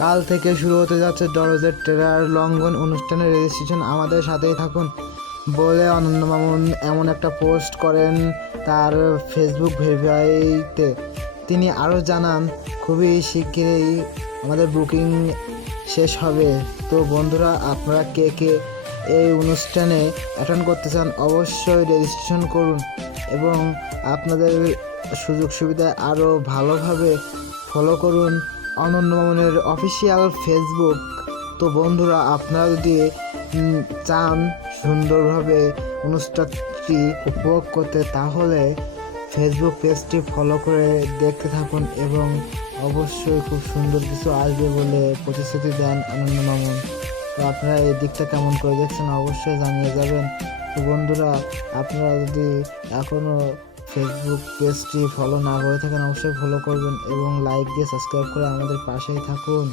কাল থেকে শুরু হতে যাচ্ছে দরজের ট্রেলার লঙ্ঘন অনুষ্ঠানের রেজিস্ট্রেশন, আমাদের সাথেই থাকুন বলে অনন্য মামুন এমন একটা পোস্ট করেন তার ফেসবুক ভেরিফাইতে। তিনি আরও জানান, খুবই শিগগিরই আমাদের বুকিং শেষ হবে। তো বন্ধুরা, আপনারা কে কে এই অনুষ্ঠানে অ্যাটেন্ড করতে চান অবশ্যই রেজিস্ট্রেশন করুন এবং আপনাদের সুযোগ সুবিধা আরও ভালোভাবে ফলো করুন অনন্য মামুনের অফিসিয়াল ফেসবুক। তো বন্ধুরা, আপনারা যদি চান সুন্দরভাবে অনুষ্ঠানটি উপভোগ করতে, তাহলে ফেসবুক পেজটি ফলো করে দেখতে থাকুন এবং অবশ্যই খুব সুন্দর কিছু আসবে বলে প্রতিশ্রুতি দেন অনন্য মামুন। তো আপনারা এই দিকটা কেমন করে দেখছেন অবশ্যই জানিয়ে যাবেন। তো বন্ধুরা, আপনারা যদি এখনও ফেসবুক পেজটি ফলো না করে থাকেন অবশ্যই ফলো করবেন এবং লাইক দিয়ে সাবস্ক্রাইব করে আমাদের পাশেই থাকুন।